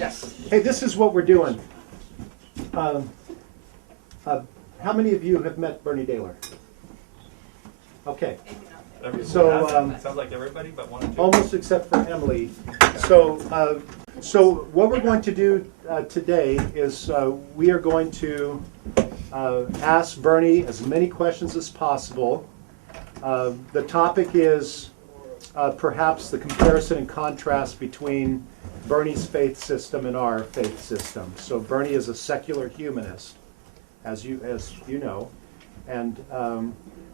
Yes. Hey, this is what we're doing. How many of you have met Bernie Dehler? Okay. So sounds like everybody, but one or two. almost except for Emily. So what we're going to do today is we are going to ask Bernie as many questions as possible. The topic is perhaps the comparison and contrast between Bernie's faith system and our faith system. So Bernie is a secular humanist, as you know, and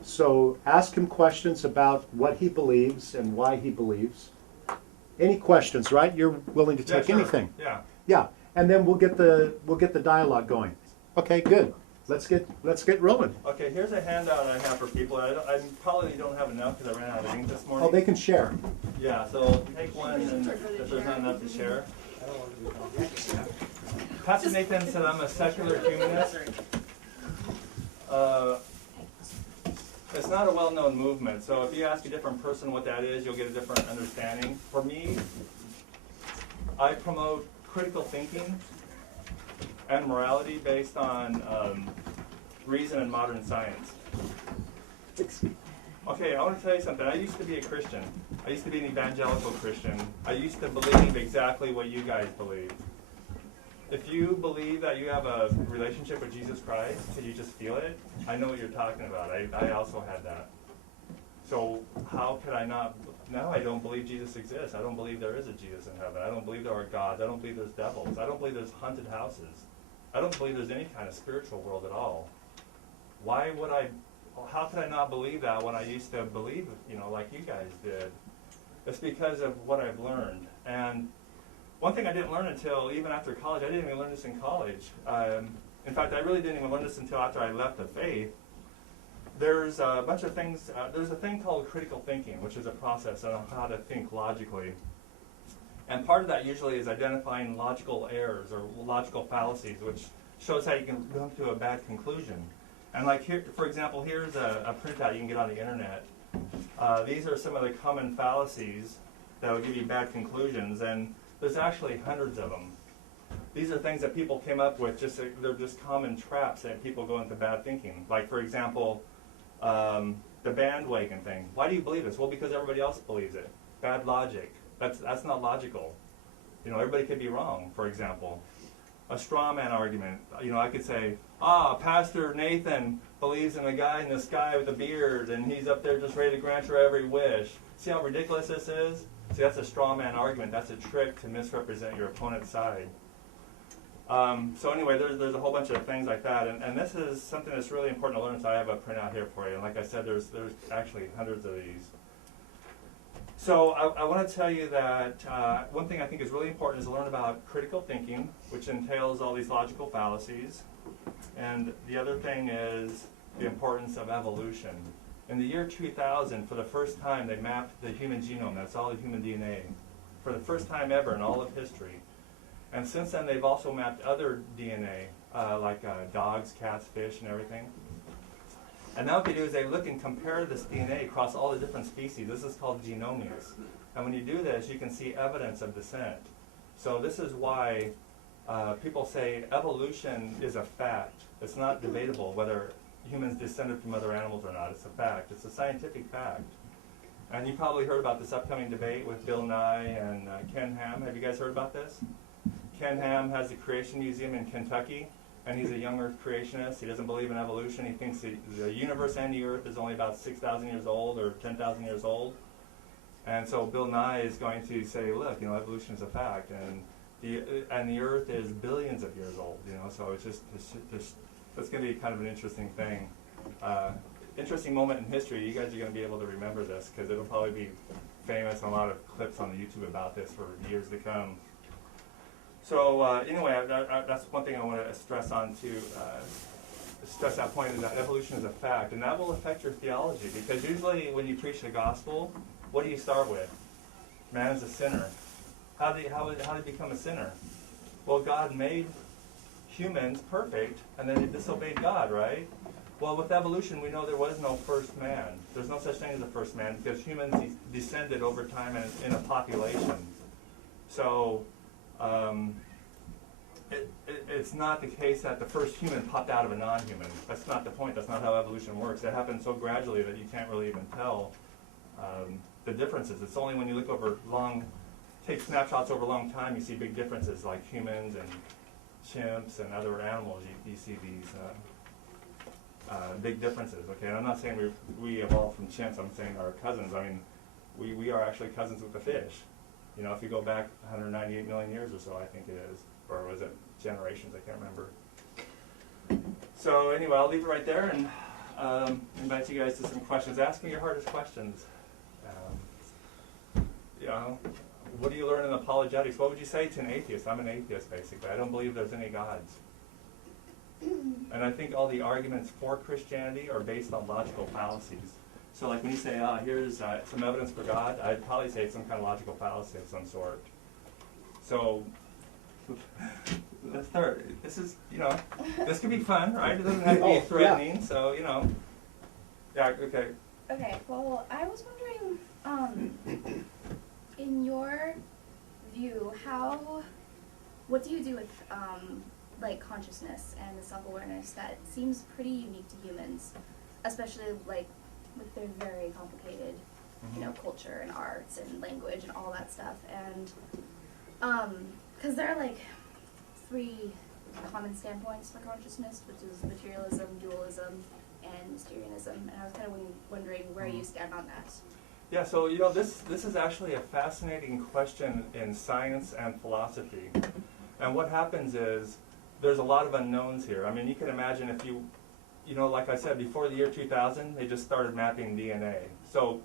so ask him questions about what he believes and why he believes. Any questions, right? You're willing to take anything. Yeah. Yeah, and then we'll get the dialogue going. Okay, good. Let's get rolling. Okay, here's a handout I have for people. I probably don't have enough because I ran out of ink this morning. Oh, they can share. Yeah, so take one, and if there's not enough to share. Pastor Nathan said I'm a secular humanist. It's not a well-known movement, so if you ask a different person what that is, you'll get a different understanding. For me, I promote critical thinking and morality based on reason and modern science. Okay, I want to tell you something. I used to be a Christian. I used to be an evangelical Christian. I used to believe exactly what you guys believe. If you believe that you have a relationship with Jesus Christ, can you just feel it? I know what you're talking about. I also had that. So how could I not? No, I don't believe Jesus exists. I don't believe there is a Jesus in heaven. I don't believe there are gods. I don't believe there's devils. I don't believe there's haunted houses. I don't believe there's any kind of spiritual world at all. Why would I? How could I not believe that when I used to believe, like you guys did? It's because of what I've learned. And one thing I didn't learn until even after college, I didn't even learn this in college. In fact, I really didn't even learn this until after I left the faith. There's a bunch of things. There's a thing called critical thinking, which is a process on how to think logically. And part of that usually is identifying logical errors or logical fallacies, which shows how you can come to a bad conclusion. And like here, for example, here's a printout you can get on the internet. These are some of the common fallacies that will give you bad conclusions, and there's actually hundreds of them. These are things that people came up with, they're just common traps that people go into bad thinking. Like, for example, the bandwagon thing. Why do you believe this? Well, because everybody else believes it. Bad logic. That's not logical. Everybody could be wrong, for example. A straw man argument. I could say, Pastor Nathan believes in a guy in the sky with a beard, and he's up there just ready to grant your every wish. See how ridiculous this is? See, that's a straw man argument. That's a trick to misrepresent your opponent's side. So anyway, there's a whole bunch of things like that, and this is something that's really important to learn, so I have a printout here for you. And like I said, there's actually hundreds of these. So I want to tell you that one thing I think is really important is to learn about critical thinking, which entails all these logical fallacies. And the other thing is the importance of evolution. In the year 2000, for the first time, they mapped the human genome. That's all the human DNA. For the first time ever in all of history. And since then, they've also mapped other DNA, like dogs, cats, fish, and everything. And now what they do is they look and compare this DNA across all the different species. This is called genomics. And when you do this, you can see evidence of descent. So this is why people say evolution is a fact. It's not debatable whether humans descended from other animals or not. It's a fact. It's a scientific fact. And you probably heard about this upcoming debate with Bill Nye and Ken Ham. Have you guys heard about this? Ken Ham has the Creation Museum in Kentucky, and he's a young Earth creationist. He doesn't believe in evolution. He thinks the universe and the Earth is only about 6,000 years old or 10,000 years old. And so Bill Nye is going to say, look, evolution is a fact, and the Earth is billions of years old. So it's just that's going to be kind of an interesting thing. Interesting moment in history. You guys are going to be able to remember this because it'll probably be famous and a lot of clips on the YouTube about this for years to come. So anyway, that's one thing I want to stress that point is that evolution is a fact, and that will affect your theology because usually when you preach the gospel, what do you start with? Man is a sinner. How did he become a sinner? Well, God made humans perfect, and then they disobeyed God, right? Well, with evolution, we know there was no first man. There's no such thing as a first man because humans descended over time in a population. So it's not the case that the first human popped out of a non-human. That's not the point. That's not how evolution works. It happens so gradually that you can't really even tell the differences. It's only when you look over take snapshots over a long time, you see big differences, like humans and chimps and other animals. You see these big differences. Okay, and I'm not saying we evolved from chimps. I'm saying our cousins. I mean, we are actually cousins with the fish. You know, if you go back 198 million years or so, I think it is. Or was it generations? I can't remember. So anyway, I'll leave it right there and invite you guys to some questions. Ask me your hardest questions. You know, what do you learn in apologetics? What would you say to an atheist? I'm an atheist, basically. I don't believe there's any gods. And I think all the arguments for Christianity are based on logical fallacies. So like when you say, here's some evidence for God, I'd probably say it's some kind of logical fallacy of some sort. So let's start. This is, you know, this can be fun, right? It doesn't have to be threatening, so, you know. Yeah, okay. Okay, well, I was wondering, in your view, what do you do with, like, consciousness and the self-awareness that seems pretty unique to humans, especially, like, with their very complicated, you know, culture and arts and language and all that stuff, and, because there are, like, 3 common standpoints for consciousness, which is materialism, dualism, and Mysterianism, and I was kind of wondering where you stand on that. Yeah, so, you know, this is actually a fascinating question in science and philosophy. And what happens is, there's a lot of unknowns here. I mean, you can imagine if you know, like I said, before the year 2000, they just started mapping DNA. So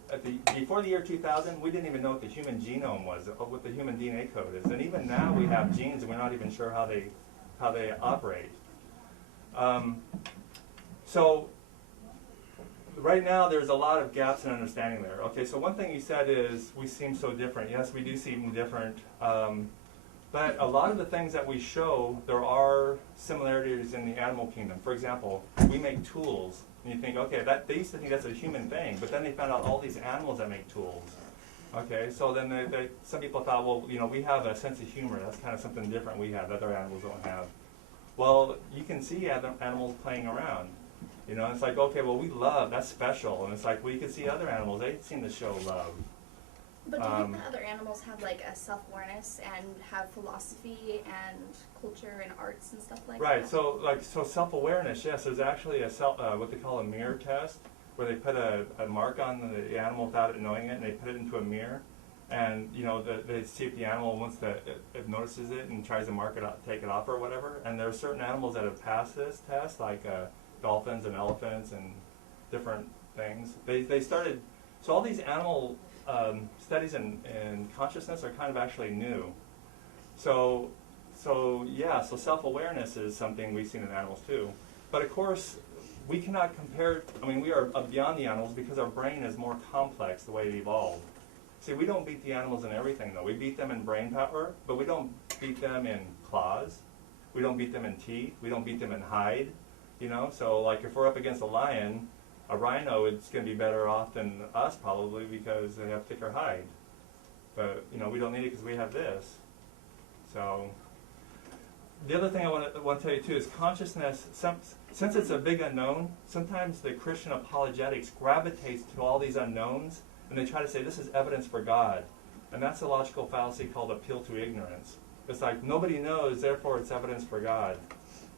before the year 2000, we didn't even know what the human genome was, what the human DNA code is. And even now we have genes and we're not even sure how they operate. So right now there's a lot of gaps in understanding there. Okay, so one thing you said is we seem so different. Yes, we do seem different. But a lot of the things that we show, there are similarities in the animal kingdom. For example, we make tools, and you think, okay, they used to think that's a human thing, but then they found out all these animals that make tools. Okay, so then some people thought, well, you know, we have a sense of humor. That's kind of something different we have that other animals don't have. Well, you can see animals playing around. You know, it's like, okay, well, we love, that's special. And it's like, well, you can see other animals, they seem to show love. But do you think that other animals have like a self-awareness and have philosophy and culture and arts and stuff like that? Right. So self-awareness. Yes, there's actually what they call a mirror test, where they put a mark on the animal without it knowing it, and they put it into a mirror, and you know they see if the animal once it notices it and tries to mark it out, take it off or whatever. And there are certain animals that have passed this test, like dolphins and elephants and different things. They started. So all these animal studies in consciousness are kind of actually new. So self-awareness is something we've seen in animals too. But of course, we cannot compare, I mean, we are beyond the animals because our brain is more complex the way it evolved. See, we don't beat the animals in everything though. We beat them in brain power, but we don't beat them in claws. We don't beat them in teeth. We don't beat them in hide. You know, so like if we're up against a lion, a rhino is going to be better off than us probably because they have thicker hide. But, you know, we don't need it because we have this. So the other thing I want to tell you too is consciousness, since it's a big unknown, sometimes the Christian apologetics gravitates to all these unknowns and they try to say this is evidence for God. And that's a logical fallacy called appeal to ignorance. It's like nobody knows, therefore it's evidence for God.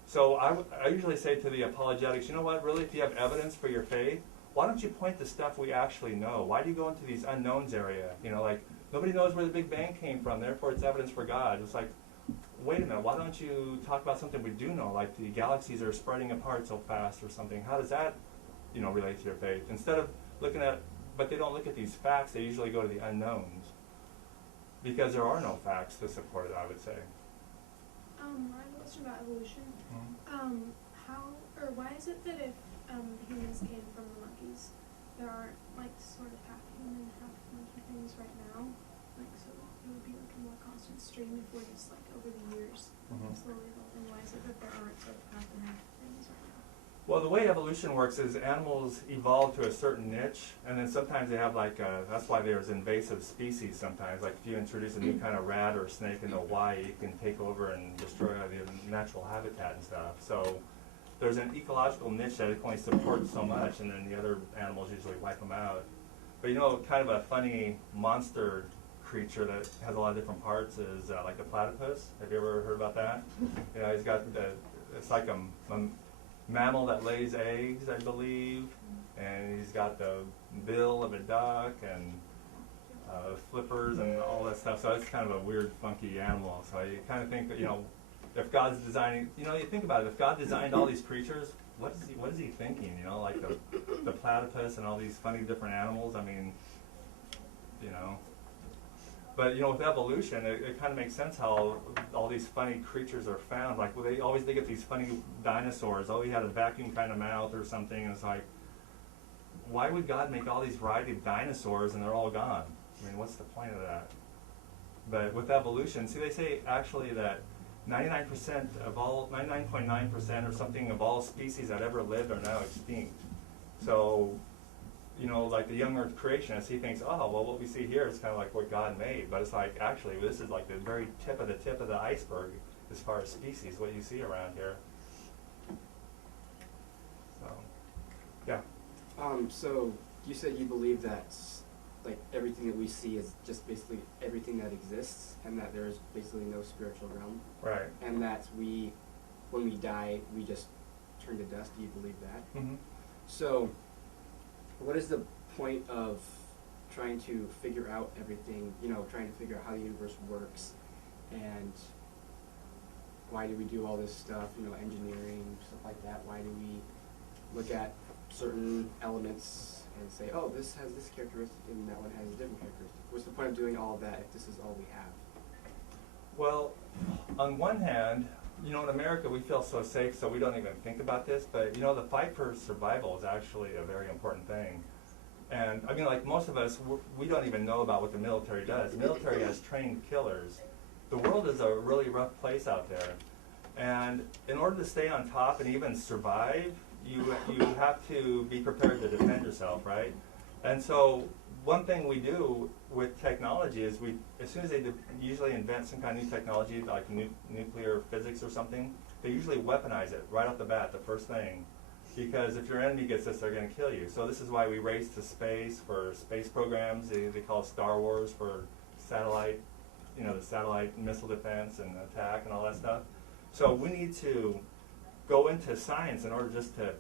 So I usually say to the apologetics, you know what, really, if you have evidence for your faith, why don't you point to stuff we actually know? Why do you go into these unknowns area? You know, like, nobody knows where the Big Bang came from, therefore it's evidence for God. It's like, wait a minute, why don't you talk about something we do know, like the galaxies are spreading apart so fast or something? How does that, you know, relate to your faith? Instead of looking at, but they don't look at these facts, they usually go to the unknowns. Because there are no facts to support it, I would say. I have a question about evolution. Why is it that if humans came from the monkeys, there aren't like sort of half human, half monkey things right now? Like, so it would be like a more constant stream if we're just like over the years slowly evolving. Why is it that there aren't sort of half and half things right now? Well, the way evolution works is animals evolve to a certain niche, and then sometimes they have like, that's why there's invasive species sometimes. Like if you introduce a new kind of rat or snake into Hawaii, it can take over and destroy the natural habitat and stuff. So there's an ecological niche that it can only support so much, and then the other animals usually wipe them out. But you know, kind of a funny monster creature that has a lot of different parts is like the platypus. Have you ever heard about that? You know, he's got it's like a mammal that lays eggs, I believe, and he's got the bill of a duck and flippers and all that stuff. So it's kind of a weird, funky animal. So you kind of think that, you know, if God's designing, you know, you think about it, if God designed all these creatures, what is he thinking? You know, like the platypus and all these funny different animals. I mean, you know. But, you know, with evolution, it kind of makes sense how all these funny creatures are found. Like, well, they get these funny dinosaurs. Oh, he had a vacuum kind of mouth or something. And it's like, why would God make all these variety of dinosaurs and they're all gone? I mean, what's the point of that? But with evolution, see, they say actually that 99% of all, 99.9% or something of all species that ever lived are now extinct. So, you know, like the young earth creationist, he thinks, oh, well, what we see here is kind of like what God made. But it's like, actually, this is like the very tip of the iceberg as far as species, what you see around here. So, yeah. So you said you believe that like everything that we see is just basically everything that exists, and that there's basically no spiritual realm. Right. And that when we die, we just turn to dust. Do you believe that? Mm-hmm. So what is the point of trying to figure out everything, you know, trying to figure out how the universe works, and why do we do all this stuff, you know, engineering, stuff like that? Why do we look at certain elements and say, oh, this has this characteristic and that one has a different characteristic? What's the point of doing all of that if this is all we have? Well, on one hand, you know, in America we feel so safe, so we don't even think about this, but, you know, the fight for survival is actually a very important thing. And, I mean, like most of us, we don't even know about what the military does. The military has trained killers. The world is a really rough place out there. And in order to stay on top and even survive, you have to be prepared to defend yourself, right? And so one thing we do with technology is as soon as they usually invent some kind of new technology, like nuclear physics or something, they usually weaponize it right off the bat, the first thing. Because if your enemy gets this, they're going to kill you. So this is why we race to space for space programs. They call it Star Wars for satellite, you know, the satellite missile defense and attack and all that stuff. So we need to go into science in order just to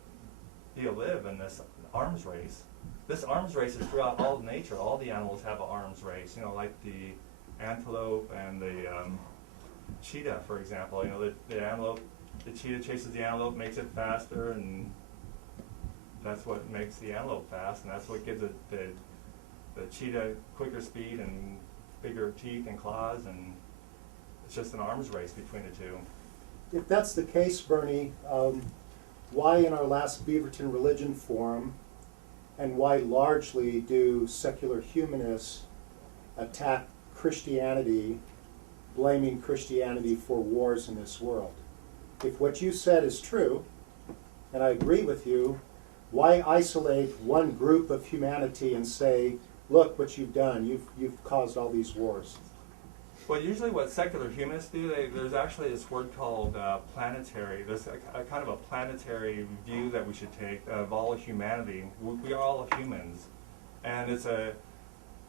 live in this arms race. This arms race is throughout all of nature. All the animals have an arms race, you know, like the antelope and the cheetah, for example. You know, the antelope, the cheetah chases the antelope, makes it faster, and that's what makes the antelope fast, and that's what gives it the cheetah quicker speed and bigger teeth and claws, and it's just an arms race between the two. If that's the case, Bernie, why in our last Beaverton Religion Forum, and why largely do secular humanists attack Christianity, blaming Christianity for wars in this world? If what you said is true, and I agree with you, why isolate one group of humanity and say, look what you've done, you've caused all these wars? Well, usually what secular humanists do, there's actually this word called planetary. There's a kind of a planetary view that we should take of all of humanity. We are all humans. And it's a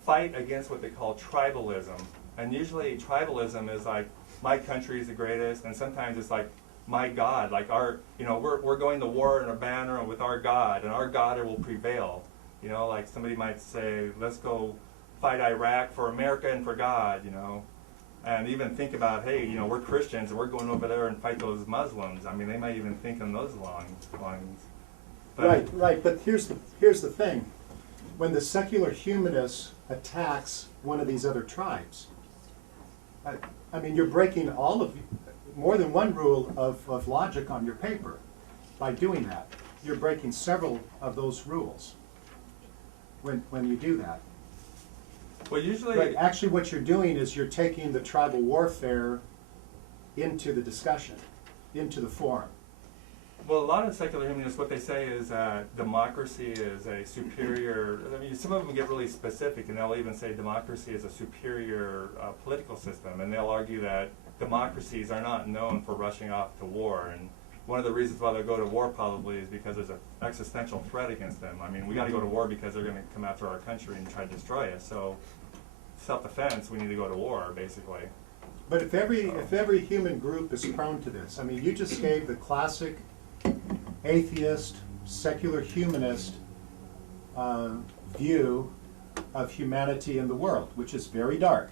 fight against what they call tribalism. And usually tribalism is like, my country is the greatest, and sometimes it's like, my God, like our, you know, we're going to war in a banner with our God, and our God will prevail. You know, like somebody might say, let's go fight Iraq for America and for God, you know. And even think about, hey, you know, we're Christians and we're going over there and fight those Muslims. I mean, they might even think on those lines. But Right. But here's the thing: when the secular humanist attacks one of these other tribes, I mean, you're breaking more than one rule of logic on your paper by doing that. You're breaking several of those rules when you do that. Well, usually, But actually what you're doing is you're taking the tribal warfare into the discussion, into the forum. Well, a lot of secular humanists, what they say is that democracy is a superior, I mean, some of them get really specific, and they'll even say democracy is a superior political system, and they'll argue that democracies are not known for rushing off to war, and one of the reasons why they go to war probably is because there's an existential threat against them. I mean, we got to go to war because they're going to come after our country and try to destroy us, so self-defense, we need to go to war, basically. But if every human group is prone to this, I mean, you just gave the classic atheist, secular humanist view of humanity in the world, which is very dark.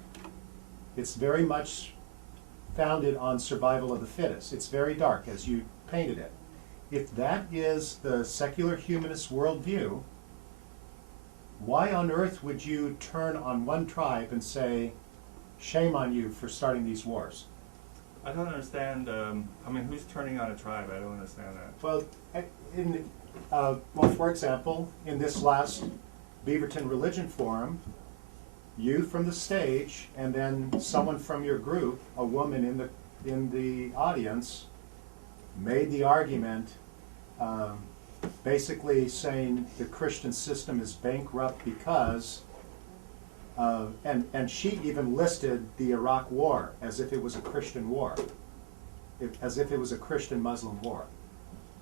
It's very much founded on survival of the fittest. It's very dark, as you painted it. If that is the secular humanist worldview, why on earth would you turn on one tribe and say, shame on you for starting these wars? I don't understand, I mean, who's turning on a tribe? I don't understand that. Well, for example, in this last Beaverton Religion Forum, you from the stage and then someone from your group, a woman in the audience, made the argument basically saying the Christian system is bankrupt because and she even listed the Iraq War as if it was a Christian war, as if it was a Christian-Muslim war.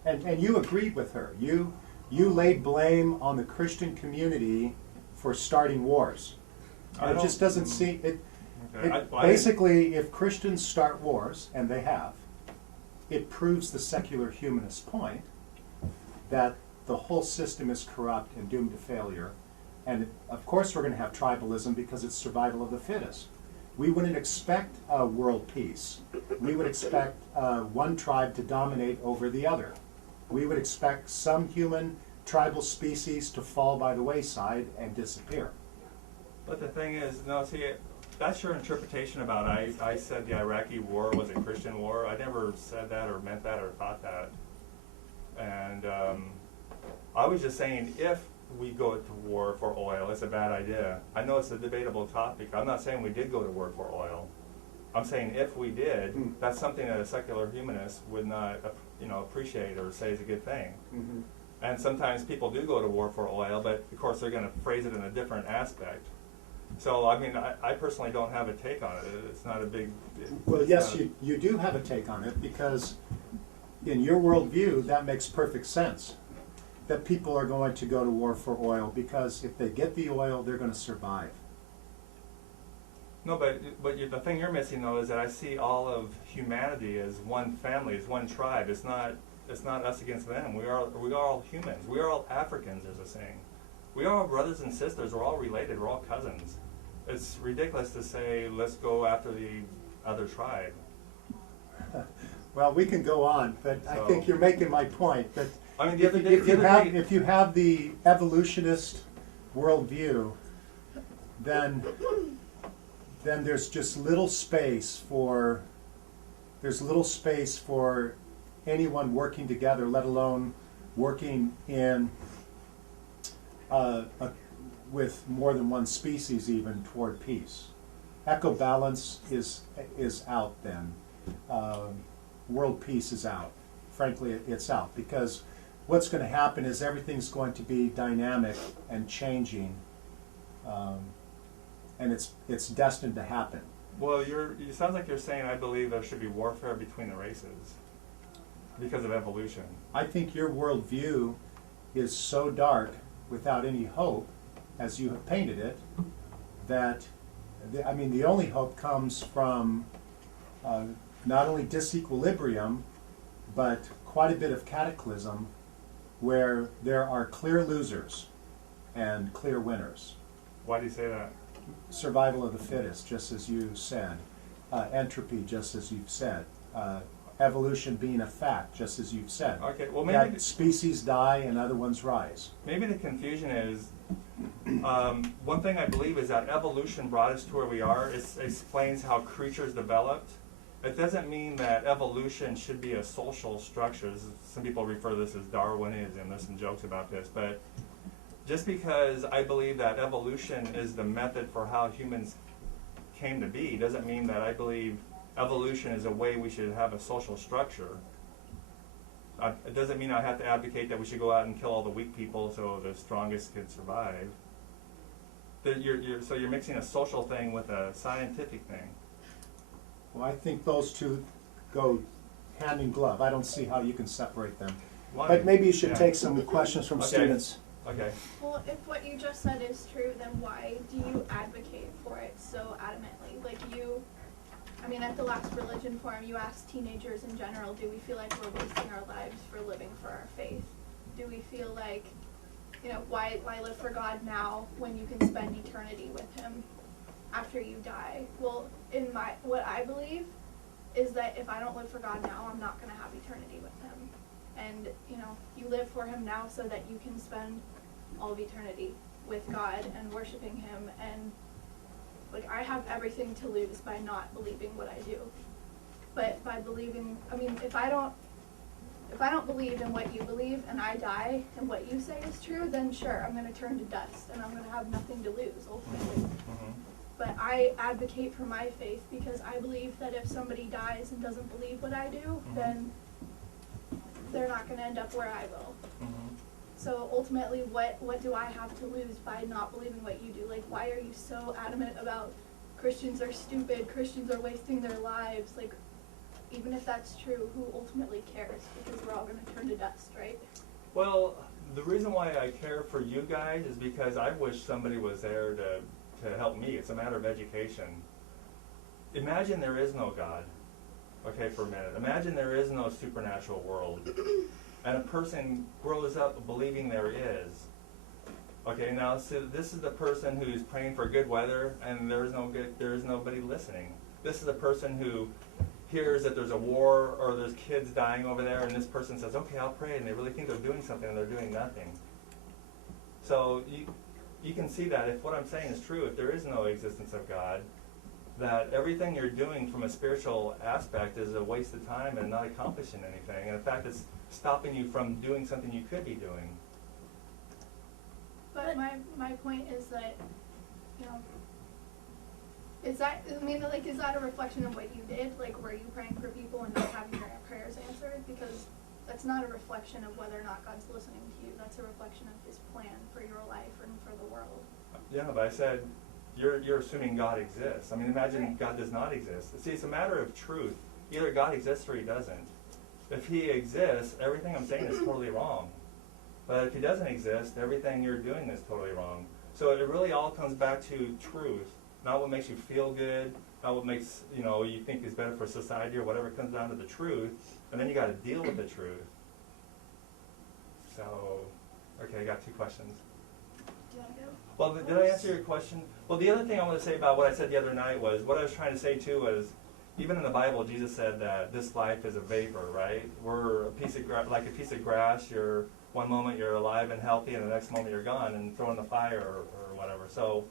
And you agreed with her. You laid blame on the Christian community for starting wars. And it just doesn't seem, basically, if Christians start wars, and they have, it proves the secular humanist point that the whole system is corrupt and doomed to failure. And of course we're going to have tribalism because it's survival of the fittest. We wouldn't expect world peace. We would expect one tribe to dominate over the other. We would expect some human tribal species to fall by the wayside and disappear. But the thing is, no, see, that's your interpretation about I said the Iraqi war was a Christian war. I never said that or meant that or thought that. And I was just saying if we go to war for oil, it's a bad idea. I know it's a debatable topic. I'm not saying we did go to war for oil. I'm saying if we did, that's something that a secular humanist would not, appreciate or say is a good thing. Mm-hmm. And sometimes people do go to war for oil, but of course they're going to phrase it in a different aspect. So, I mean, I personally don't have a take on it. It's not a big... Well, yes, you do have a take on it because in your worldview, that makes perfect sense. That people are going to go to war for oil because if they get the oil, they're going to survive. No, but the thing you're missing, though, is that I see all of humanity as one family, as one tribe. It's not us against them. We are all humans. We are all Africans, there's a saying. We are all brothers and sisters. We're all related. We're all cousins. It's ridiculous to say, let's go after the other tribe. Well, we can go on, but I think you're making my point. But I mean, if you have the evolutionist worldview, then there's just little space for anyone working together, let alone working in with more than one species even toward peace. Ecobalance is out then. World peace is out. Frankly, it's out because what's going to happen is everything's going to be dynamic and changing, and it's destined to happen. Well, it sounds like you're saying I believe there should be warfare between the races because of evolution. I think your worldview is so dark, without any hope, as you have painted it, that the only hope comes from not only disequilibrium, but quite a bit of cataclysm, where there are clear losers and clear winners. Why do you say that? Survival of the fittest, just as you said. Entropy, just as you've said. Evolution being a fact, just as you've said. Okay, well maybe that species die and other ones rise. Maybe the confusion is, one thing I believe is that evolution brought us to where we are. It explains how creatures developed. It doesn't mean that evolution should be a social structure. Some people refer to this as Darwinism. There's some jokes about this, but just because I believe that evolution is the method for how humans came to be doesn't mean that I believe evolution is a way we should have a social structure. It doesn't mean I have to advocate that we should go out and kill all the weak people so the strongest could survive. So you're mixing a social thing with a scientific thing. Well, I think those two go hand in glove. I don't see how you can separate them. But maybe you should take some questions from students. Okay. Well, if what you just said is true, then why do you advocate for it so adamantly? Like at the last religion forum, you asked teenagers in general, do we feel like we're wasting our lives for living for our faith? Do we feel like, why live for God now when you can spend eternity with Him after you die? Well, what I believe is that if I don't live for God now, I'm not going to have eternity with Him. And, you live for Him now so that you can spend all of eternity with God and worshiping Him. And, I have everything to lose by not believing what I do. But by believing, if I don't believe in what you believe and I die and what you say is true, then sure, I'm going to turn to dust and I'm going to have nothing to lose, ultimately. Mm-hmm. But I advocate for my faith because I believe that if somebody dies and doesn't believe what I do, then they're not going to end up where I will. Mm-hmm. So ultimately, what do I have to lose by not believing what you do? Why are you so adamant about Christians are stupid, Christians are wasting their lives? Even if that's true, who ultimately cares? Because we're all going to turn to dust, right? Well, the reason why I care for you guys is because I wish somebody was there to help me. It's a matter of education. Imagine there is no God, okay, for a minute. Imagine there is no supernatural world, and a person grows up believing there is. Okay, now so this is the person who's praying for good weather, and there is nobody listening. This is a person who hears that there's a war or there's kids dying over there, and this person says, okay, I'll pray, and they really think they're doing something, and they're doing nothing. So you can see that if what I'm saying is true, if there is no existence of God, that everything you're doing from a spiritual aspect is a waste of time and not accomplishing anything. And in fact, it's stopping you from doing something you could be doing. But my point is that, is that a reflection of what you did? Were you praying for people and not having your prayers answered? Because that's not a reflection of whether or not God's listening to you. That's a reflection of His plan for your life and for the world. Yeah, but I said, you're assuming God exists. Imagine God does not exist. See, it's a matter of truth. Either God exists or He doesn't. If He exists, everything I'm saying is totally wrong. But if He doesn't exist, everything you're doing is totally wrong. So it really all comes back to truth, not what makes you feel good, not what makes you think is better for society or whatever. It comes down to the truth, and then you got to deal with the truth. So, okay, I got 2 questions. Do you want to go? Well, did I answer your question? Well, the other thing I want to say about what I said the other night was, what I was trying to say too was, even in the Bible, Jesus said that this life is a vapor, right? We're like a piece of grass. One moment you're alive and healthy, and the next moment you're gone and thrown in the fire or whatever. So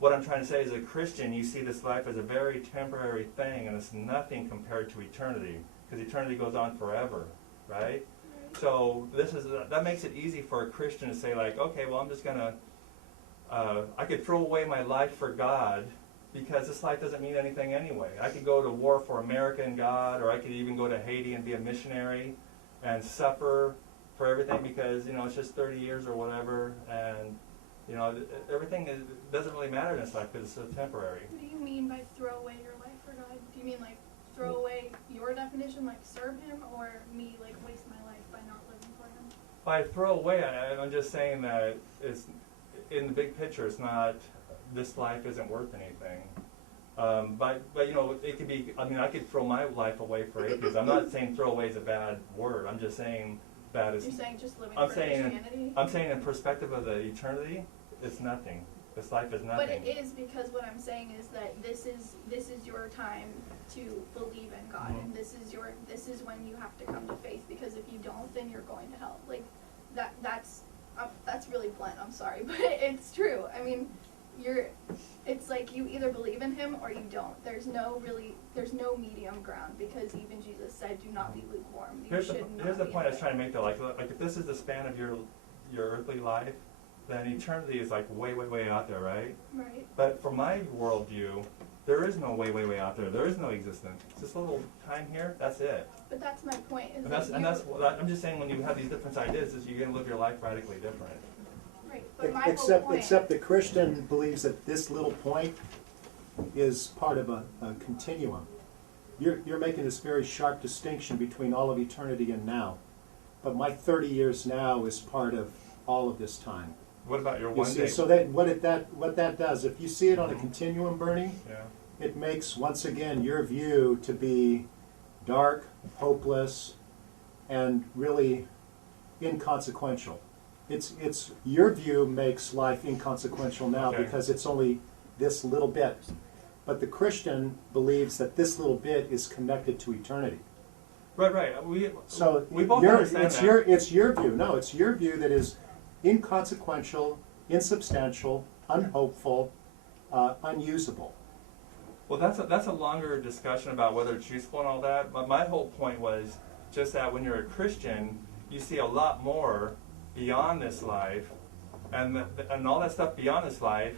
what I'm trying to say is, as a Christian, you see this life as a very temporary thing, and it's nothing compared to eternity, because eternity goes on forever, right? So that makes it easy for a Christian to say, okay, well, I'm just going to, I could throw away my life for God, because this life doesn't mean anything anyway. I could go to war for America and God, or I could even go to Haiti and be a missionary and suffer for everything because, it's just 30 years or whatever, and, everything doesn't really matter in this life because it's so temporary. What do you mean by throw away your life for God? Do you mean throw away your definition, serve Him, or me, waste my life by not living for Him? By throw away, I'm just saying that it's, in the big picture, it's not, this life isn't worth anything. But it could be, I could throw my life away for atheism. I'm not saying throw away is a bad word. I'm just saying bad is... You're saying just living for Christianity? I'm saying in perspective of the eternity, it's nothing. This life is nothing. But it is, because what I'm saying is that this is your time to believe in God, and this is when you have to come to faith, because if you don't, then you're going to hell. That's really blunt, I'm sorry, but it's true. It's you either believe in Him or you don't. There's no medium ground, because even Jesus said, do not be lukewarm. Here's the point I was trying to make though, if this is the span of your earthly life, then eternity is way, way, way out there, right? Right. But from my worldview, There is no way, way, way out there. There is no existence. It's this little time here. That's it. But that's my point. Is And that's that and you- that's what I'm just saying. When you have these different ideas, is you're going to live your life radically different. right. But my whole Except, point. except the Christian believes that this little point is part of a continuum. You're making this very sharp distinction between all of eternity and now. But my 30 years now is part of all of this time. What about your You one see, day? so that what that does, if you see it on a continuum, Bernie, Yeah. it makes once again your view to be dark, hopeless, and really inconsequential. It's your view makes life inconsequential now Okay. because it's only this little bit. But the Christian believes that this little bit is connected to eternity. Right. So we both your- understand it's that. your view. No, it's your view that is inconsequential, insubstantial, unhopeful, unusable. Well, that's a longer discussion about whether it's useful and all that. But my whole point was just that when you're a Christian, you see a lot more beyond this life, and all that stuff beyond this life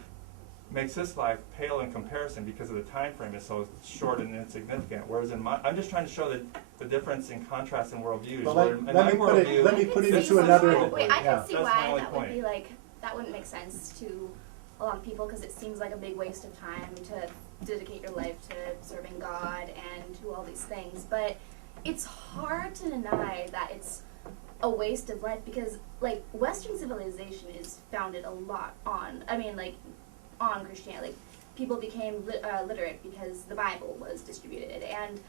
makes this life pale in comparison because of the time frame is so short and insignificant. Whereas I'm just trying to show the difference in contrast in worldviews. Well, where in my worldview, let me I can put it see into why- another. Wait, I can yeah. see That's my why only that would point. be like, that wouldn't make sense to a lot of people because it seems like a big waste of time to dedicate your life to serving God and to all these things. But it's hard to deny that it's a waste of life because, like, Western civilization is founded a lot on, on Christianity. Like, people became literate because the Bible was distributed. And,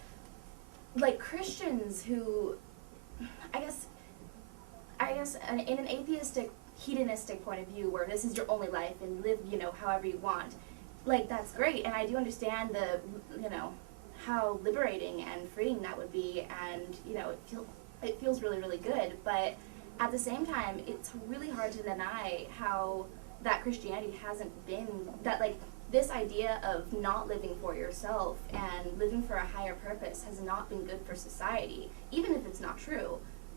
like, Christians who, I guess in an atheistic, hedonistic point of view where this is your only life and live, however you want, like, that's great. And I do understand how liberating and freeing that would be, and, it feels really, really good. But at the same time, it's really hard to deny how that Christianity hasn't been, that, like, this idea of not living for yourself and living for a higher purpose has not been good for society, even if it's not true.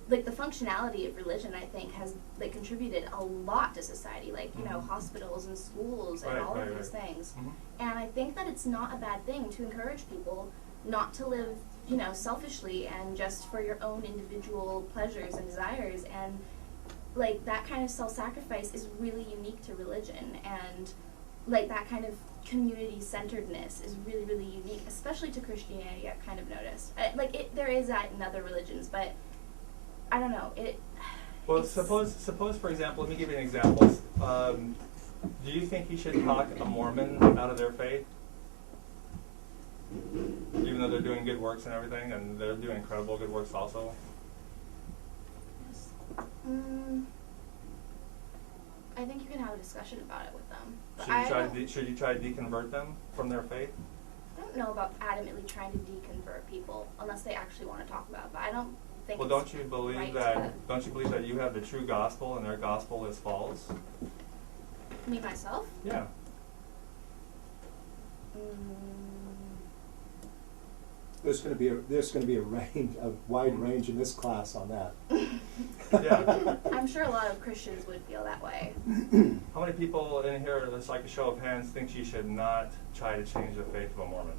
Like, the functionality of religion, I think, has, like, contributed a lot to society, like, hospitals and schools and all of these things. And I think that it's not a bad thing to encourage people not to live, selfishly and just for your own individual pleasures and desires. And, like, that kind of self-sacrifice is really unique to religion. And, like, that kind of community-centeredness is really, really unique, especially to Christianity, I've kind of noticed. There is that in other religions, but I don't know. Well, suppose for example, let me give you an example. Do you think you should talk a Mormon out of their faith? Even though they're doing good works and everything, and they're doing incredible good works also? I think you can have a discussion about it with them. But Should you try to deconvert them from their faith? I don't know about adamantly trying to deconvert people unless they actually want to talk about it. But I don't think. Well, it's don't you believe right that? to- Don't you believe that you have the true gospel and their gospel is false? Me myself. Yeah. There's going to be a wide range in this class on that. Yeah. I'm sure a lot of Christians would feel that way. How many people in here, just like a show of hands, think you should not try to change the faith of a Mormon?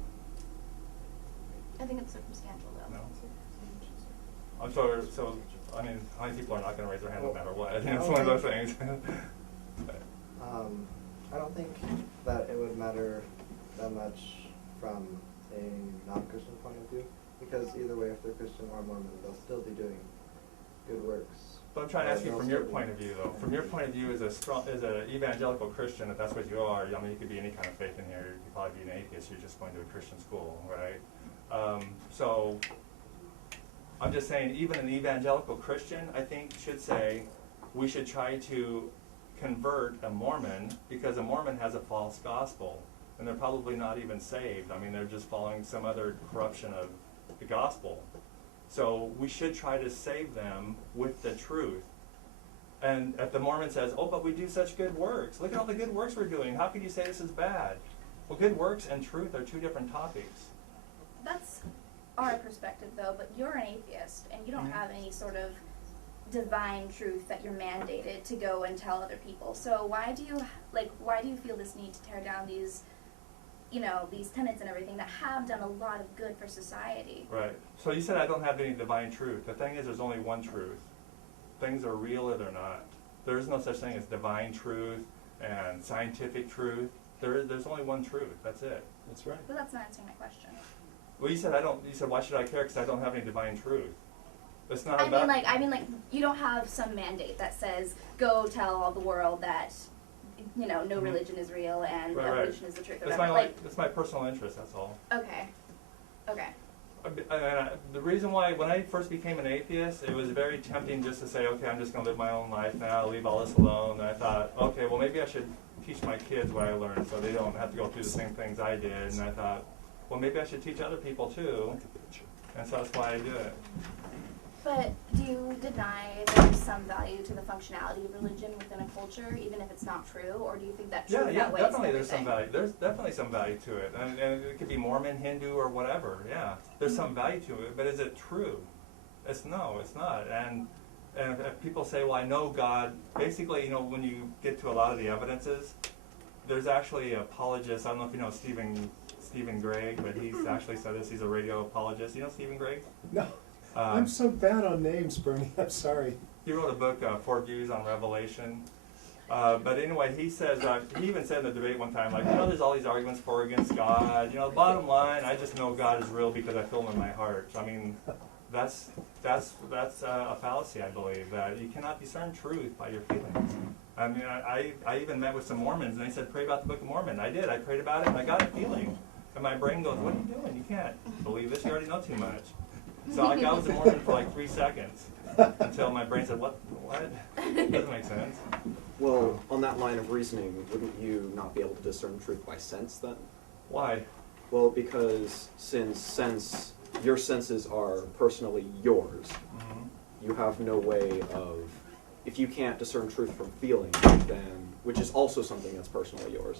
I think it's circumstantial, though. No. I'm sure. So, I mean, how many people are not going to raise their hand no matter what? I think it's one of those things. I don't think that it would matter that much from a non-Christian point of view, because either way, if they're Christian or Mormon, they'll still be doing good works. But I'm trying to ask you from your point of view, though. From your point of view, as an evangelical Christian, if that's what you are, I mean, you could be any kind of faith in here. You could probably be an atheist. You're just going to a Christian school, right? So I'm just saying, even an evangelical Christian, I think, should say we should try to convert a Mormon, because a Mormon has a false gospel, and they're probably not even saved. I mean, they're just following some other corruption of the gospel. So we should try to save them with the truth. And if the Mormon says, oh, but we do such good works. Look at all the good works we're doing. How can you say this is bad? Well, good works and truth are two different topics. That's our perspective, though, but you're an atheist, and you don't have any sort of divine truth that you're mandated to go and tell other people. So why do you feel this need to tear down these you know, these tenets and everything that have done a lot of good for society. Right. So you said I don't have any divine truth. The thing is, there's only one truth. Things are real or they're not. There is no such thing as divine truth and scientific truth. There's only one truth. That's it. That's right. But that's not answering my question. Well, you said I don't. You said why should I care? Because I don't have any divine truth. It's not I about. mean, like, you don't have some mandate that says, go tell all the world that, you know, no religion is real and Right, evolution is the truth. Or It's whatever. my Like, it's my personal interest. That's all. okay. Okay. The reason why, when I first became an atheist, it was very tempting just to say, okay, I'm just going to live my own life now, leave all this alone. And I thought, okay, well, maybe I should teach my kids what I learned so they don't have to go through the same things I did. And I thought, well, maybe I should teach other people too. And so that's why I do it. But do you deny there's some value to the functionality of religion within a culture, even if it's not true? Or do you think that truth Yeah, outweighs definitely there's some everything? value. There's definitely some value to it. And it could be Mormon, Hindu, or whatever, yeah. There's some value to it, but is it true? It's not. And if people say, well, I know God, basically, you know, when you get to a lot of the evidences, there's actually apologists. I don't know if you know Stephen Gregg, but he's actually said this. He's a radio apologist. You know Stephen Gregg? No, I'm so bad on names, Bernie. I'm sorry. He wrote a book, Four Views on Revelation. But anyway, he says, he even said in the debate one time, like, you know, there's all these arguments for or against God. You know, bottom line, I just know God is real because I feel him in my heart. I mean, that's a fallacy, I believe, that you cannot discern truth by your feelings. I mean, I even met with some Mormons, and they said, pray about the Book of Mormon. I did. I prayed about it, and I got a feeling. And my brain goes, what are you doing? You can't believe this. You already know too much. So like, I was a Mormon for like 3 seconds until my brain said, what? Doesn't make sense. Well, on that line of reasoning, wouldn't you not be able to discern truth by sense then? Why? Well, because since your senses are personally yours, you have no way of, if you can't discern truth from feeling, then, which is also something that's personally yours,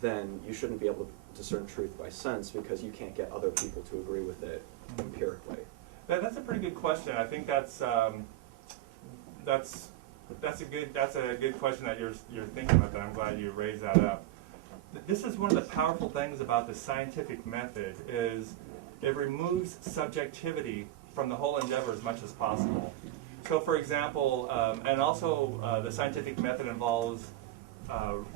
then you shouldn't be able to discern truth by sense because you can't get other people to agree with it empirically. That's a pretty good question. I think that's a good question that you're thinking about. That I'm glad you raised that up. This is one of the powerful things about the scientific method is it removes subjectivity from the whole endeavor as much as possible. So, for example, and also the scientific method involves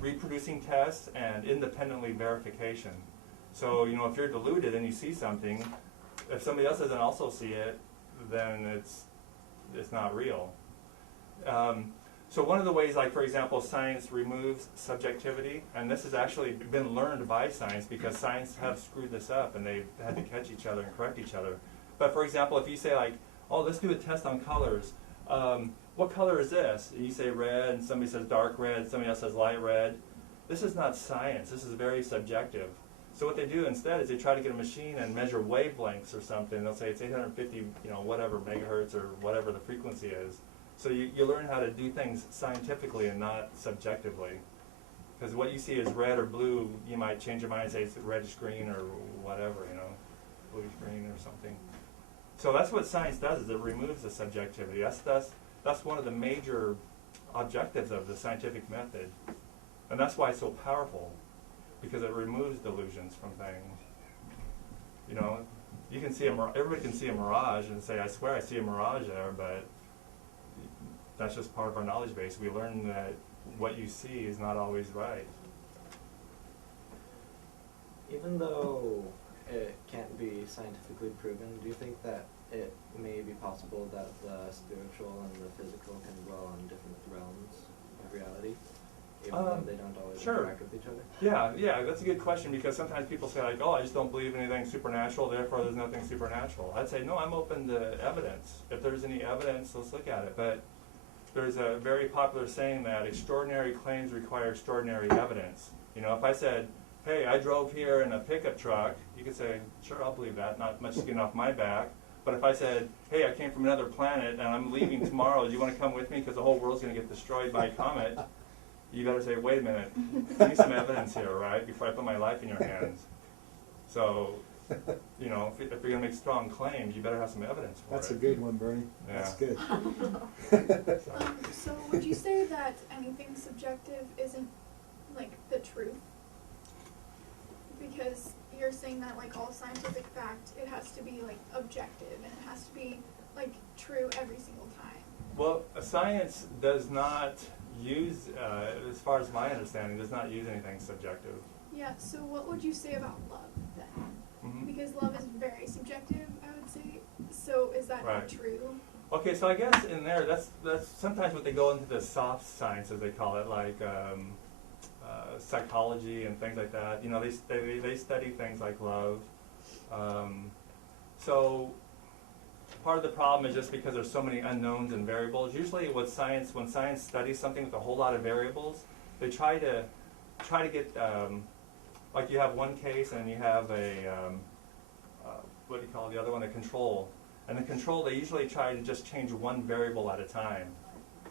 reproducing tests and independently verification. So, you know, if you're deluded and you see something, if somebody else doesn't also see it, then it's not real. So one of the ways, like for example, science removes subjectivity, and this has actually been learned by science because science have screwed this up and they've had to catch each other and correct each other. But for example, if you say like, oh, let's do a test on colors. What color is this? And you say red, and somebody says dark red, somebody else says light red. This is not science. This is very subjective. So what they do instead is they try to get a machine and measure wavelengths or something. They'll say it's 850, you know, whatever megahertz or whatever the frequency is. So you learn how to do things scientifically and not subjectively. Because what you see is red or blue, you might change your mind and say it's reddish green or whatever, you know, bluish green or something. So that's what science does, is it removes the subjectivity. That's one of the major objectives of the scientific method. And that's why it's so powerful, because it removes delusions from things. You know, you can see everybody can see a mirage and say, I swear I see a mirage there, but that's just part of our knowledge base. We learn that what you see is not always right. Even though it can't be scientifically proven, do you think that it may be possible that the spiritual and the physical can dwell on different realms of reality, even though they don't always interact with each other? Yeah, that's a good question, because sometimes people say like, oh, I just don't believe in anything supernatural, therefore there's nothing supernatural. I'd say, no, I'm open to evidence. If there's any evidence, let's look at it. But there's a very popular saying that extraordinary claims require extraordinary evidence. You know, if I said, hey, I drove here in a pickup truck, you could say, sure, I'll believe that, not much skin off my back. But if I said, hey, I came from another planet and I'm leaving tomorrow, do you want to come with me because the whole world's going to get destroyed by a comet? You better say, wait a minute, I need some evidence here, right, before I put my life in your hands. So, you know, if you're going to make strong claims, you better have some evidence for That's it. a good one, Bernie. Yeah. That's good. So would you say that anything subjective isn't like the truth? because you're saying that like all scientific fact, it has to be like objective and it has to be like true every single time. Well, science does not use, as far as my understanding, does not use anything subjective. Yeah, so what would you say about love then? Mhm. Because love is very subjective, I would say. So is that Right. not true? Okay, so I guess in there, that's sometimes what they go into the soft sciences, they call it, like psychology and things like that. You know, they study things like love. So part of the problem is just because there's so many unknowns and variables. Usually, when science studies something with a whole lot of variables, they try to get like you have one case and you have a what do you call the other one? A control. And the control, they usually try to just change one variable at a time.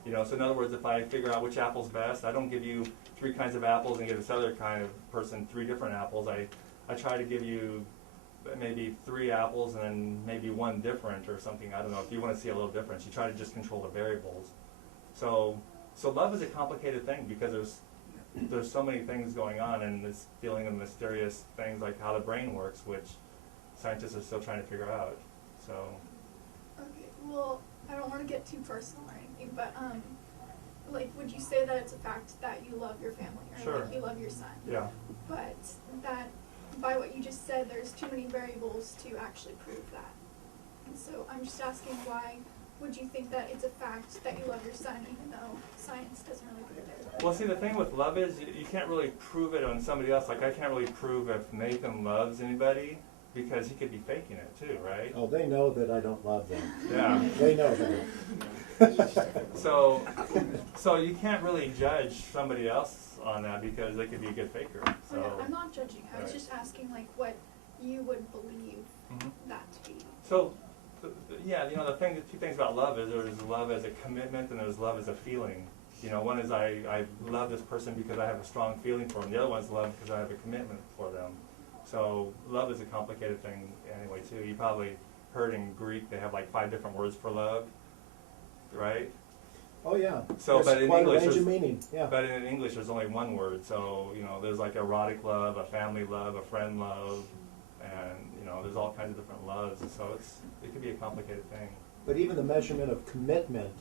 You know, so in other words, if I figure out which apple's best, I don't give you 3 kinds of apples and give this other kind of person 3 different apples. I try to give you maybe 3 apples and then maybe 1 different or something. I don't know. If you want to see a little difference, you try to just control the variables. So love is a complicated thing because there's so many things going on, and it's dealing with mysterious things like how the brain works, which scientists are still trying to figure out. So. Okay, well, I don't want to get too personal or anything, but like, would you say that it's a fact that you love your family or Sure. like you love your son? Yeah. But that by what you just said, there's too many variables to actually prove that. And so I'm just asking, why would you think that it's a fact that you love your son, even though science doesn't really prove it? Well, see, the thing with love is you can't really prove it on somebody else. Like, I can't really prove if Nathan loves anybody because he could be faking it too, right? Oh, they know that I don't love them. Yeah. They know that. So you can't really judge somebody else on that because they could be a good faker. So. I'm not judging. I was Right. just asking, like, what you would believe Mhm. that to be. So, yeah, you know, the 2 things about love is there's love as a commitment and there's love as a feeling. You know, one is I love this person because I have a strong feeling for them. The other one is love because I have a commitment for them. So love is a complicated thing anyway, too. You probably heard in Greek they have like 5 different words for love, right? Oh, yeah. So, There's but in quite English, a range there's- of meaning. Yeah. But in English, there's only one word. So, you know, there's like erotic love, a family love, a friend love, and, you know, there's all kinds of different loves. And so it could be a complicated thing. But even the measurement of commitment,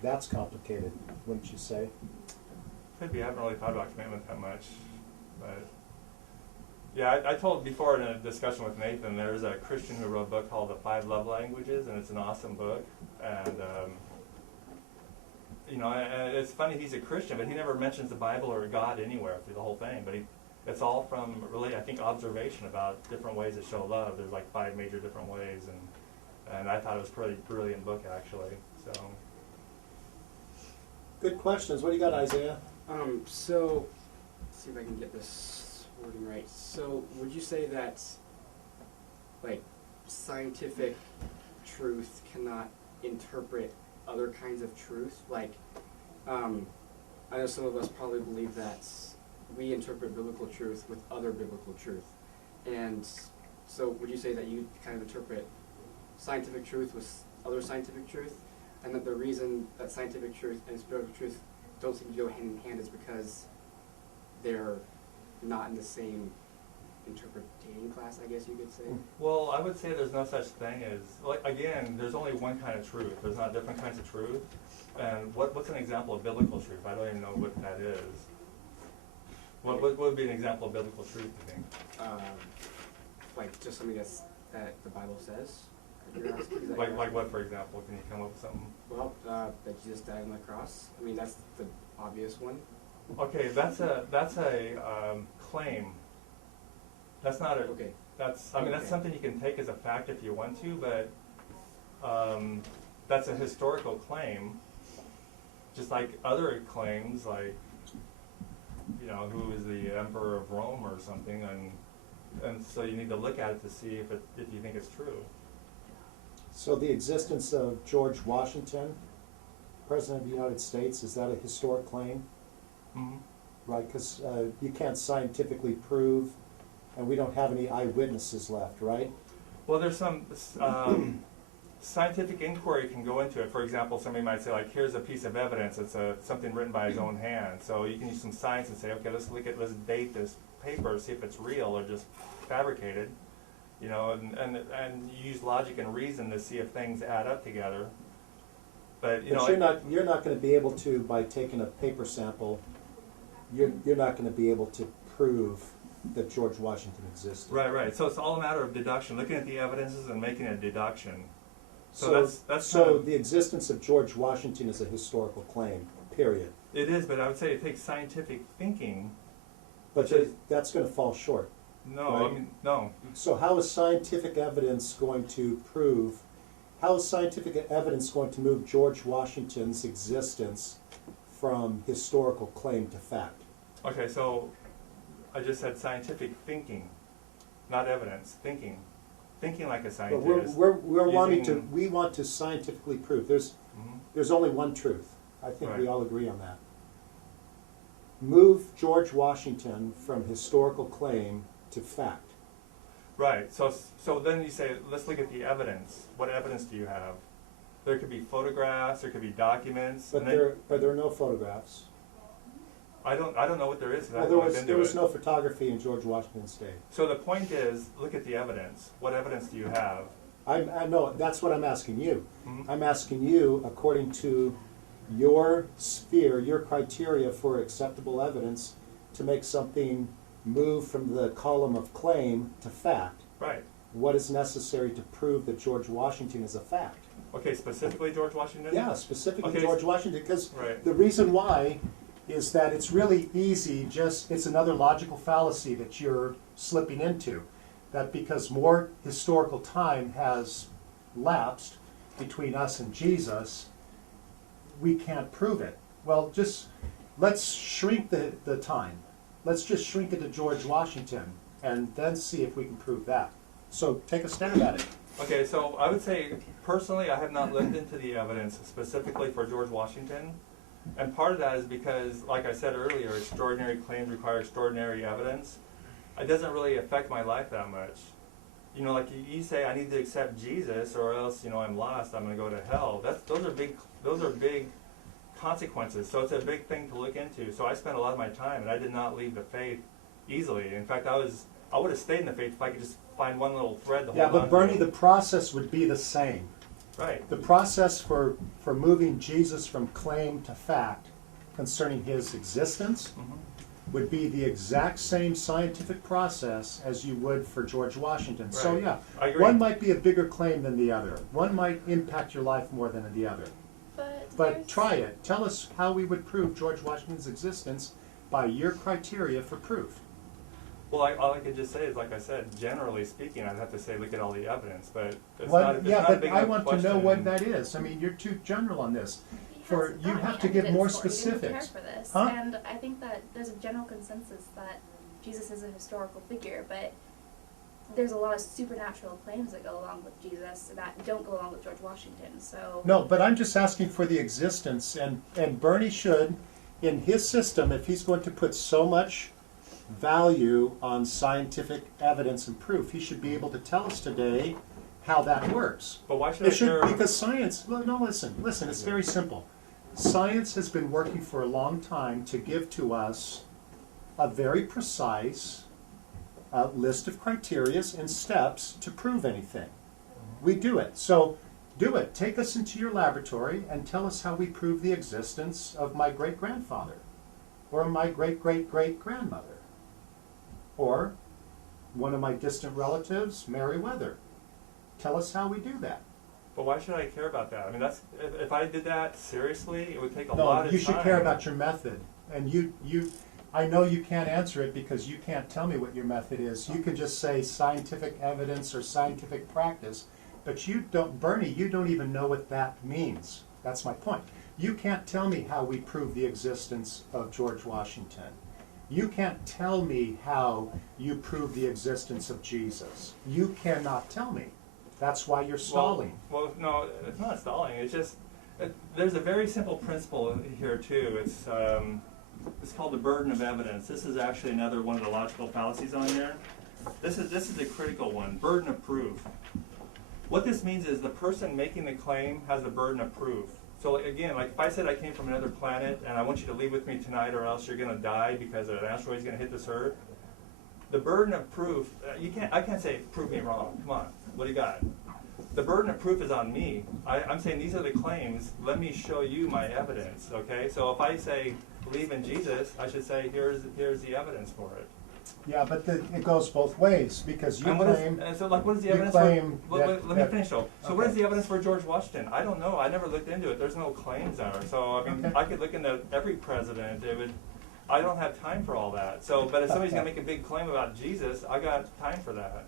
that's complicated, wouldn't you say? Could be. I haven't really thought about commitment that much. But, yeah, I told before in a discussion with Nathan, there's a Christian who wrote a book called The 5 Love Languages, and it's an awesome book. And, you know, and it's funny, he's a Christian, but he never mentions the Bible or God anywhere through the whole thing. But it's all from really, I think, observation about different ways that show love. There's like 5 major different ways, and I thought it was a pretty brilliant book, actually. So. Good questions. What do you got, Isaiah? So, let's see if I can get this wording right. So, would you say that, like, scientific truth cannot interpret other kinds of truth? Like, I know some of us probably believe that we interpret biblical truth with other biblical truth. And so, would you say that you kind of interpret scientific truth with other scientific truth? And that the reason that scientific truth and spiritual truth don't seem to go hand in hand is because they're not in the same interpreting class, I guess you could say. Well, I would say there's no such thing as, like, again, there's only one kind of truth. There's not different kinds of truth. And what's an example of biblical truth? I don't even know what that is. What would be an example of biblical truth, you think? Like just something that the Bible says. You're asking, is that Like you're like asking? what, for example? Can you come up with something? Well, that Jesus died on the cross. I mean, that's the obvious one. Okay, that's a claim. That's not a. Okay. That's Okay. something you can take as a fact if you want to, but that's a historical claim. Just like other claims, like, you know, who is the emperor of Rome or something, and so you need to look at it to see if you think it's true. So the existence of George Washington, President of the United States, is that a historic claim? Mm-hmm. Right, because you can't scientifically prove, and we don't have any eyewitnesses left, right? Well, there's some scientific inquiry can go into it. For example, somebody might say, like, here's a piece of evidence. It's something written by his own hand. So you can use some science and say, okay, let's date this paper, see if it's real or just fabricated. You know, and you use logic and reason to see if things add up together. But you're not going to be able to, by taking a paper sample, you're not going to be able to prove that George Washington existed. Right. So it's all a matter of deduction, looking at the evidences and making a deduction. So that's the existence of George Washington is a historical claim, period. It is, but I would say it takes scientific thinking. But that's going to fall short. No, right? I mean, no. So how is scientific evidence going to move George Washington's existence from historical claim to fact? Okay, so I just said scientific thinking, not evidence. Thinking like a scientist. But we want to scientifically prove. There's only one truth. I think Right. we all agree on that. Move George Washington from historical claim to fact. Right. So then you say, let's look at the evidence. What evidence do you have? There could be photographs. There could be documents. But there are no photographs. I don't know what there is. 'Cause I Well, haven't looked into there was it. no photography in George Washington's day. So the point is, look at the evidence. What evidence do you have? I know, that's what I'm asking you. Mhm. I'm asking you, according to your sphere, your criteria for acceptable evidence, to make something move from the column of claim to fact. Right. What is necessary to prove that George Washington is a fact? Okay, specifically George Washington? Yeah, specifically Okay. George Washington, because Right. the reason why is that it's really easy, it's another logical fallacy that you're slipping into. That because more historical time has lapsed between us and Jesus, we can't prove it. Well, let's shrink the time. Let's just shrink it to George Washington and then see if we can prove that. So take a stab at it. Okay, so I would say, personally, I have not looked into the evidence specifically for George Washington. And part of that is because, like I said earlier, extraordinary claims require extraordinary evidence. It doesn't really affect my life that much. You know, like you say, I need to accept Jesus or else, I'm lost, I'm going to go to hell. Those are big consequences. So it's a big thing to look into. So I spent a lot of my time, and I did not leave the faith easily. In fact, I would have stayed in the faith if I could just find one little thread to hold on to. Yeah, but Bernie, the process would be the same. Right. The process for moving Jesus from claim to fact concerning his existence would be the exact same scientific process as you would for George Washington. So Right. yeah, I agree. one might be a bigger claim than the other. One might impact your life more than the other. But try it. Tell us how we would prove George Washington's existence by your criteria for proof. Well, all I could just say is, like I said, generally speaking, I'd have to say look at all the evidence, but it's Well, not, it's yeah, not a but big I enough want question. to know what that is. I mean, you're too general on this. You have to give more specifics. For this. Huh? And I think that there's a general consensus that Jesus is a historical figure, but there's a lot of supernatural claims that go along with Jesus that don't go along with George Washington. So No, but I'm just asking for the existence, and Bernie should, in his system, if he's going to put so much value on scientific evidence and proof, he should be able to tell us today how that works. But why should I care? Because science, listen, it's very simple. Science has been working for a long time to give to us a very precise list of criteria and steps to prove anything. We do it. So do it. Take us into your laboratory and tell us how we prove the existence of my great-grandfather or my great-great-great-grandmother or one of my distant relatives, Meriwether. Tell us how we do that. But why should I care about that? I mean, if I did that seriously, it would take a lot of time. No, you should care about your method. And I know you can't answer it because you can't tell me what your method is. You could just say scientific evidence or scientific practice, but Bernie, you don't even know what that means. That's my point. You can't tell me how we prove the existence of George Washington. You can't tell me how you prove the existence of Jesus. You cannot tell me. That's why you're stalling. Well, no, it's not stalling. It's just there's a very simple principle here too. It's called the burden of evidence. This is actually another one of the logical fallacies on here. This is a critical one. Burden of proof. What this means is the person making the claim has the burden of proof. So again, like if I said I came from another planet and I want you to leave with me tonight or else you're going to die because an asteroid is going to hit this Earth, The burden of proof, I can't say, prove me wrong. Come on, what do you got? The burden of proof is on me. I'm saying these are the claims. Let me show you my evidence, okay? So if I say, believe in Jesus, I should say, here's the evidence for it. Yeah, but it goes both ways, because you And claim, what is the you evidence claim for, let me that- finish though. So what is the evidence for George Washington? I don't know. I never looked into it. There's no claims there. So I mean, Okay. I could look into every president. I don't have time for all that. So, but if somebody's gonna make a big claim about Jesus, I got time for that.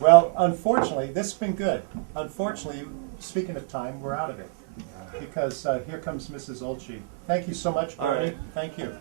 well, unfortunately, this has been good. Unfortunately, speaking of time, we're out of it. Because here comes Mrs. Olchi. Thank you so much, All Bernie. right. Thank you.